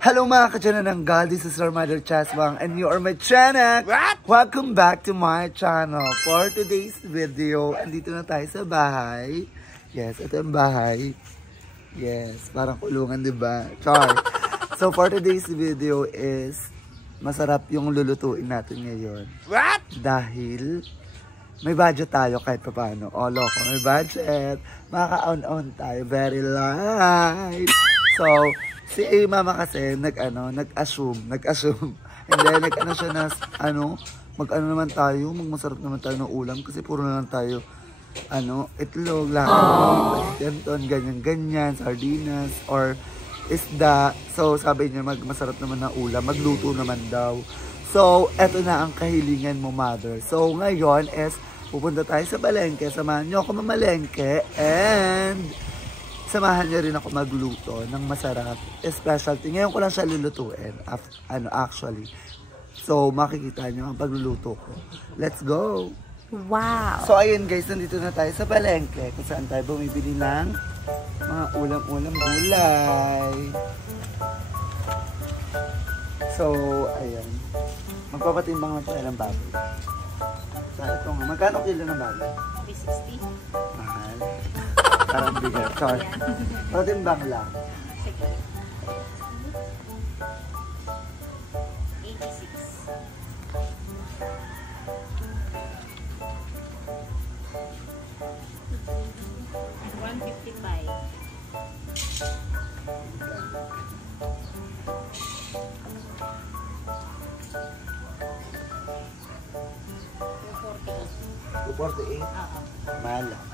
Hello mga ka-Janananggal, this is our Mother Chaswang and you are my channel. Welcome back to my channel. For today's video, andito na tayo sa bahay. Yes, ito yung bahay. Yes, parang kulungan, diba? Char. So for today's video is masarap yung lulutuin natin ngayon. What? Dahil may budget tayo kahit pa paano. Oh, loko, may budget. Maka-on-on tayo. Very light. So, si mama kasi nag-assume. And then nag-ano siya na mag-ano naman tayo, magmasarap naman tayo ng ulam kasi puro na lang tayo itlog, lakad, ganton, ganyan, sardinas or isda. So sabi niya magmasarap naman ng ulam, magluto naman daw. So eto na ang kahilingan mo, mother. So ngayon is pupunta tayo sa palengke, samahan niyo ako mamalengke and samahan niyo rin ako magluto ng masarap specialty. Ngayon ko lang siya lulutuin, actually. So, makikita niyo ang pagluluto ko. Let's go! Wow! So, ayun guys, nandito na tayo sa palengke kung saan tayo bumibili ng mga ulam-ulam gulay. So, ayun. Magpapatimbang na tayo ng baboy. So, ito nga. Magkano kilo ng baboy? 360. Mahal. Parang bigat. Sorry. Patimbang lang. Sige. 86. $248? Mahal lang.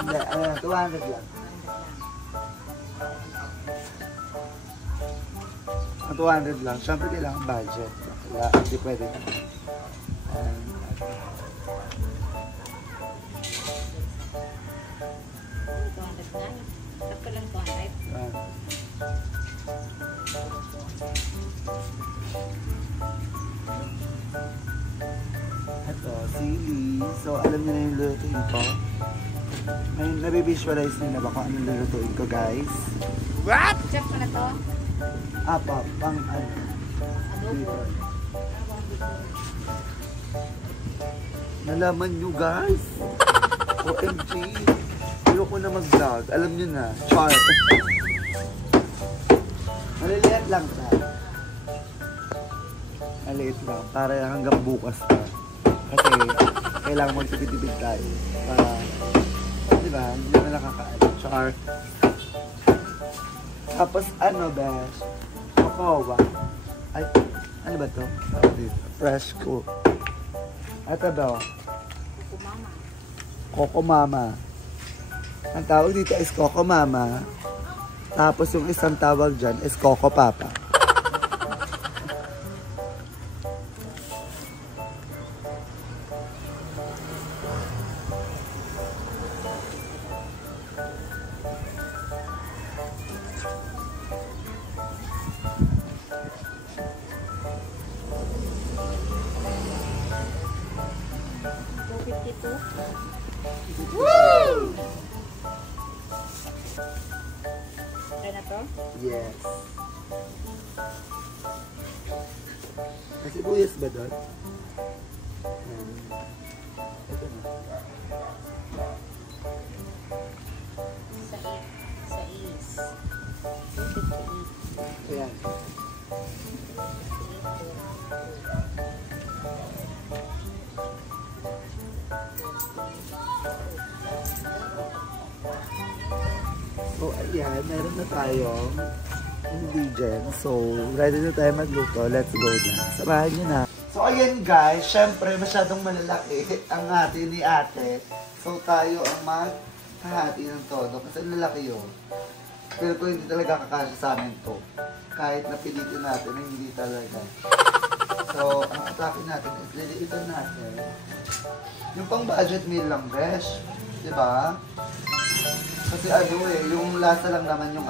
Hindi, 200 lang. 200 lang. Siyempre kailangan budget. Kaya hindi pwede na. Sakto lang 200. Ito, sili. So, alam niyo na yung lulutuin ko. Ngayon, nabivisualize niyo na ba kung anong lulutuin ko, guys? What? Chef ka na to? Apa, pang Adobo. Nalaman nyo, guys. OMG. Ayoko na mag-vlog. Alam nyo na. Char. Maliliit lang siya. Maliit lang. Para hanggang bukas pa. Kasi kailangan magtipid-tipid tayo. Para, diba, hindi na nakakaalam. Char. Tapos, besh? Kokowa. Ay, ano ba to? Fresh cook. Ito ba? Coco Mama. Ang tawag dito is Coco Mama. Tapos yung isang tawag dyan is Coco Papa. Woo! Kaya na to? Yes. Kasi buyas ba doon? Ito na. Sais. Ayan. So, ayan, meron na tayong ingredients. So, ready na tayo magluto. Let's go na. Samahan nyo na. So, ayan guys, syempre masyadong malalaki ang hati ni ate. So, tayo ang maghahati ng todo. Kasi lalaki yun. Pero kung hindi talaga kakasya sa amin to, kahit napilitin natin, hindi talaga. So, ang atake natin is liliitan natin. Yung pang budget meal lang, besh. Diba? Kasi yung lasa lang naman yung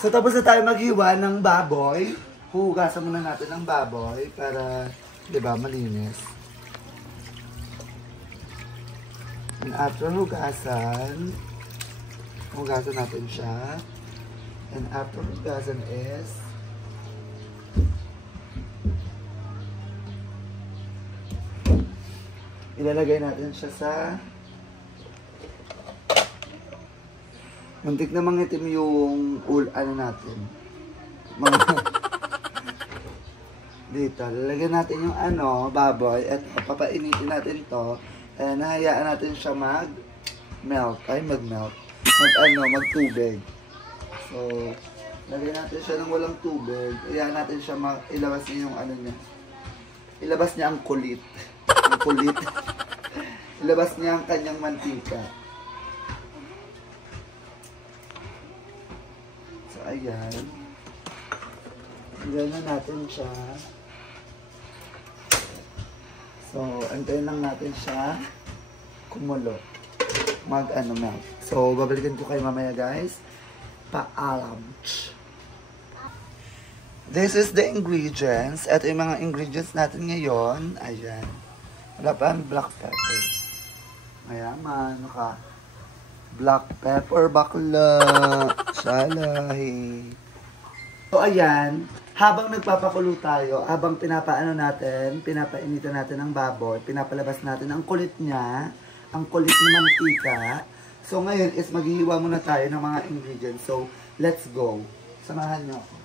So tapos na tayo maghiwa ng baboy. Hugasan muna natin ng baboy para, di ba, malinis. And after hugasan natin siya. And after hugasan is, ilalagay natin siya sa, muntik na mangitim yung ano natin. Dito, lalagyan natin yung baboy at papainitin natin to. And hayaan natin siya mag-melt. Mag-tubig. So, lagyan natin siya ng walang tubig. Hayaan natin siya ilabas niya yung niya. Ilabas niya ang kulit. Ang kulit. Ilabas niya ang kanyang mantika. So, ayan. Ganyan natin siya. So, antayin lang natin siya kumulo. Melt. So, babalikan ko kayo mamaya, guys. Paalam. This is the ingredients. Ito yung mga ingredients natin ngayon. Ayan. Wala pa ang black pepper. Ayan, black pepper, bakla. Salahi. So, ayan. Habang nagpapakulo tayo, habang pinapainitan natin ang baboy, pinapalabas natin ang kulit niya, ang kulit ng mantika. So ngayon is maghihiwa muna tayo ng mga ingredients. So let's go. Samahan niyo ako.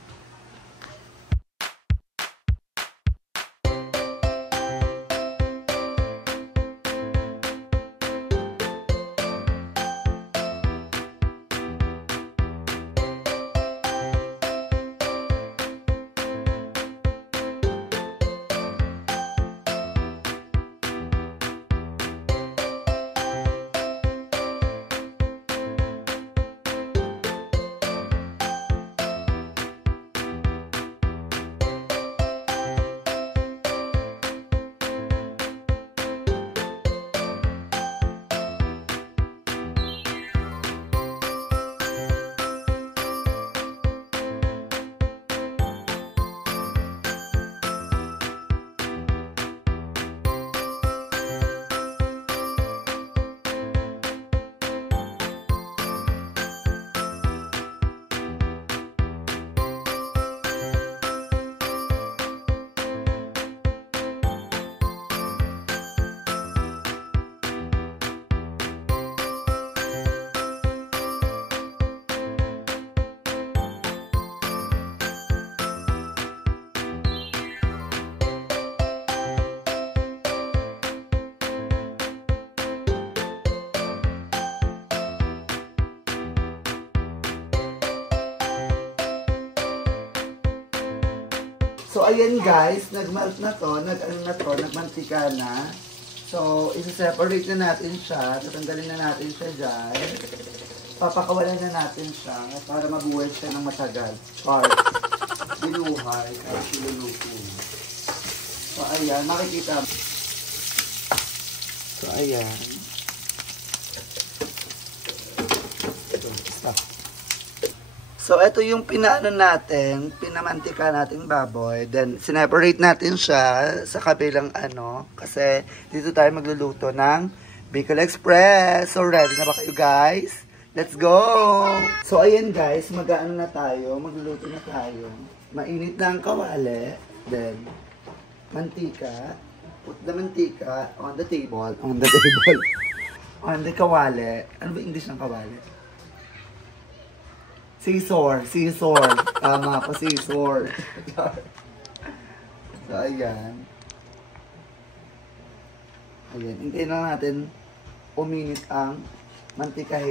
So, ayan guys, nagmelt na to, nagmantika na. So, isa-separate na natin siya, tatanggalin na natin siya dyan. Papakawalan na natin siya para mabuhay siya ng matagal. Char. Binuhay, kaya siluluto. So, ayan, makikita. So, ayan. Stop. So, ito yung pinamantika nating baboy. Then, sineparate natin siya sa kabilang kasi dito tayo magluluto ng Bicol Express. So, ready na ba kayo guys? Let's go! So, ayan guys, magluluto na tayo. Mainit na ang kawali. Then, mantika. Put the mantika on the table. On the kawali. Ano ba English ng kawali? Scissor. Tama po, scissor. So, ayan. Ayan. Hintayin lang natin uminit ang mantika.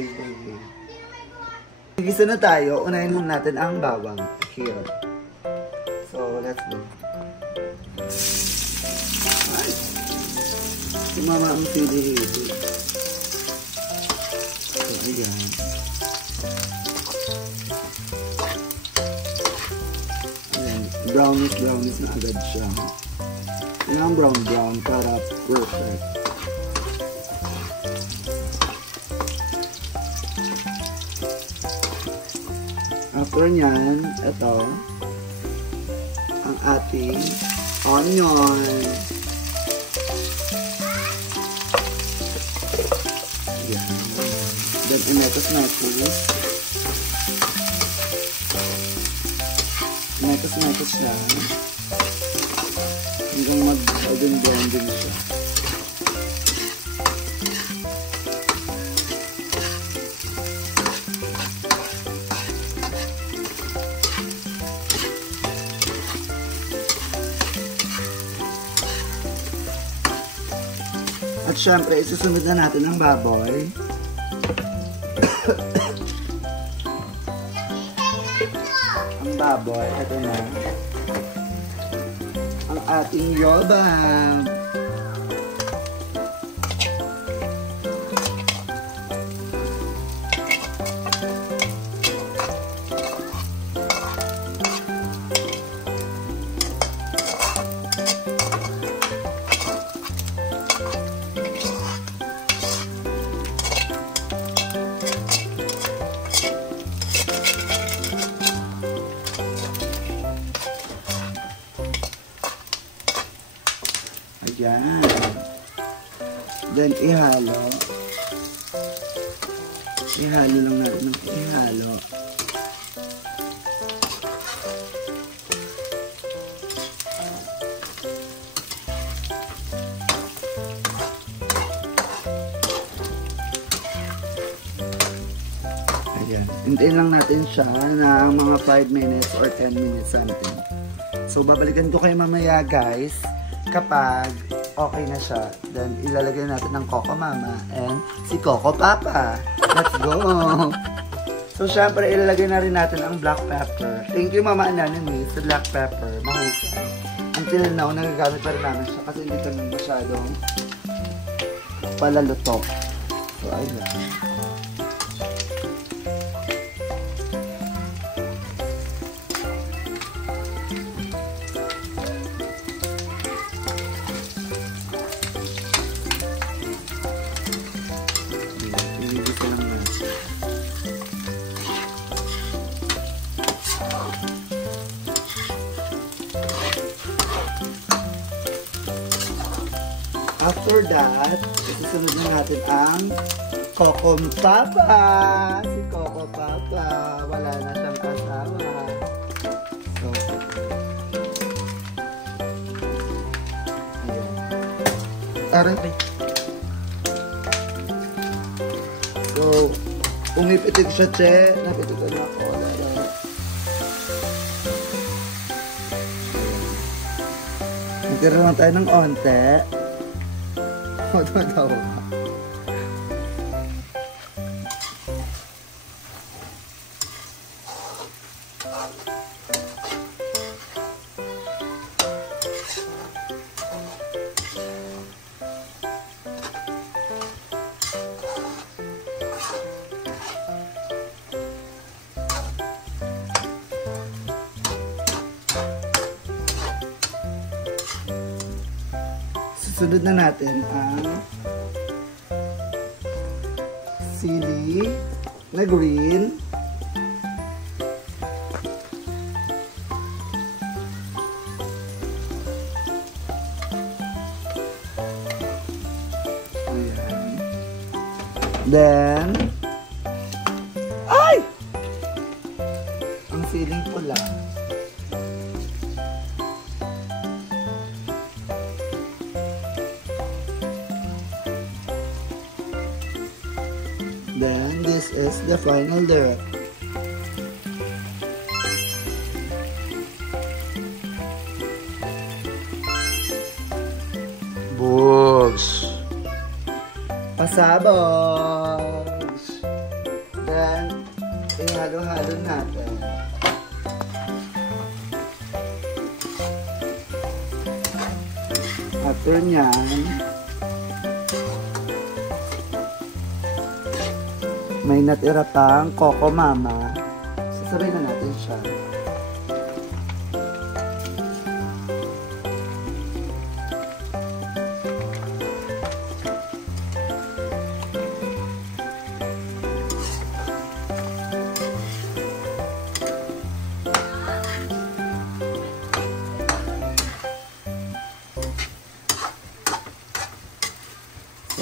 Gisa na tayo. Unahin muna natin ang bawang. Here. So, let's go. Ay. Sumama ang sili. So, ayan. Brownish na agad siya. Yan ang brown para perfect. After After nyan, ito, ang ating onion. Yan. Then, inetos-netos. Inetos-netos siya. Hanggang mag-brown din siya. At syempre, isusunod na natin ang baboy. Ang baboy, ito na. Ang ating yobam. Ayan. Then, ihalo. Ihalo lang natin. Ihalo. Ayan. Hintayin lang natin siya na mga 5 minutes or 10 minutes something. So, babalikan ko kayo mamaya, guys, kapag okay na siya. Then, ilalagay natin ng Coco Mama and si Coco Papa. Let's go! So, syempre, ilalagay na rin natin ang black pepper. Thank you, Mama Anonymous, sa black pepper. Mahusay. Until now, nagagamit pa rin namin siya kasi hindi kami masyadong palaluto. So, ayan. After that, isusunod na natin ang Coco Papa. Si Coco Papa. Wala na siyang asawa. So, ayan. So, umipitig siya, che. Napitigan na ako. Nagkaroon lang tayo ng onte. Daw. Susunod na natin ang sili na green. Ayan. Then, ay! Ang siling pula. Then, this is the final direct. Bogs. Pasabogs. Then, ihalo-halo natin. After nyan, may natira pang Coco Mama. Sasabay na natin siya.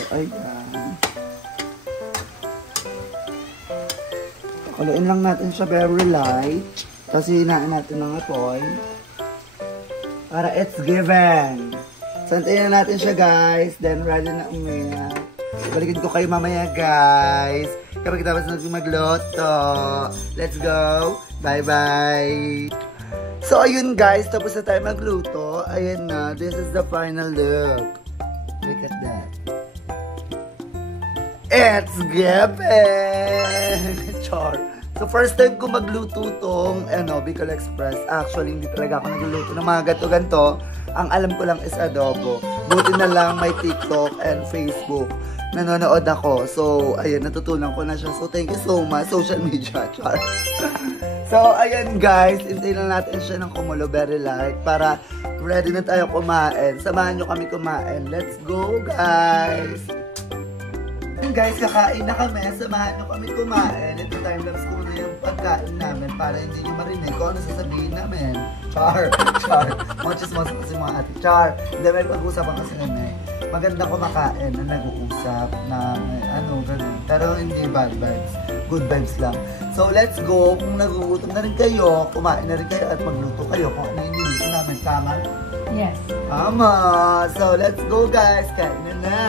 So, ayan. Pakuluin lang natin siya very light. Kasi hinain natin ng apoy. Para it's given. So, antayin na natin siya, guys. Then, ready na umiyak. Balikin ko kayo mamaya, guys. Kapag tapos natin magluto. Let's go. Bye-bye. So, ayun, guys. Tapos na tayo magluto. Ayun na. This is the final look. Look at that. It's given! Char. So, first time ko magluto tong, Bicol Express. Actually, hindi talaga ako nagluluto ng mga ganto-ganto. Ang alam ko lang is adobo. Buti na lang may TikTok and Facebook. Nanonood ako. So, ayun, natutunan ko na siya. So, thank you so much. Social media, char. So, ayun guys. Hintayin lang natin siya ng kumulo very light para ready na tayo kumain. Samahan nyo kami kumain. Let's go, guys! Guys, kakain na kami. Samahan nyo kami kumain. Ito time-lapse ko na yung pagkain namin para hindi nyo marinig kung ano sasabihin namin. Char, char. Mga chismosa kasi mga ate. Char. Hindi, may pag-uusapan kasi kami. Maganda kumakain na nag-uusap na ganun. Pero hindi bad vibes. Good vibes lang. So, let's go. Kung nagugutom na rin kayo, kumain na rin kayo at magluto kayo kung ano yung niluto namin. Tama? Yes. Tama. So, let's go guys. Kain na na.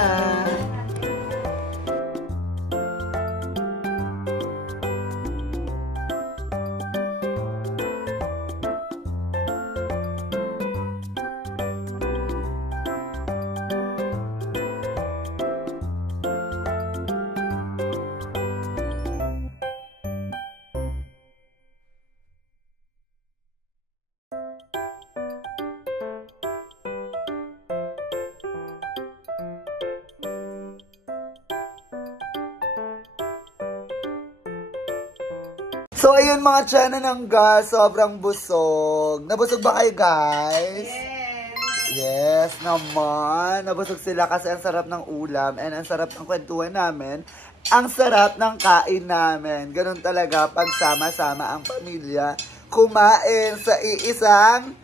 So, ayun mga tiyanan ng gas, sobrang busog. Nabusog ba kayo, guys? Yes. Yes naman. Nabusog sila kasi ang sarap ng ulam and ang sarap ng kwentuhan namin. Ang sarap ng kain namin. Ganun talaga pag sama-sama ang pamilya. Kumain sa iisang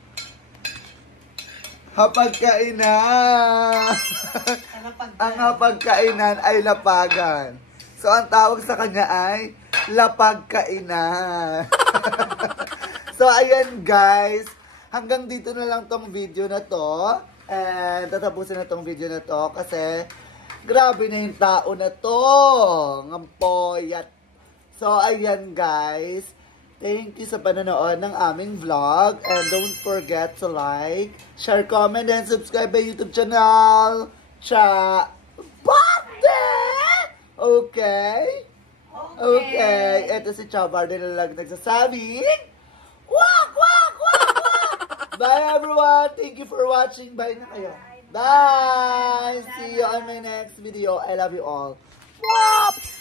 hapagkainan. Ang hapagkainan ay lapagan. So, ang tawag sa kanya ay lapagkainan. So, ayan guys. Hanggang dito na lang tong video na to. And tatapusin na tong video na to kasi grabe na yung tao na to. Ngampoyat. So, ayan guys. Thank you sa panonood ng aming vlog. And don't forget to like, share, comment, and subscribe my YouTube channel. Okay? Okay. Ito si Chabar din na lang nagsasabing, wak, wak, wak, wak. Bye everyone. Thank you for watching. Bye na kayo. Bye. See you on my next video. I love you all. Whoops.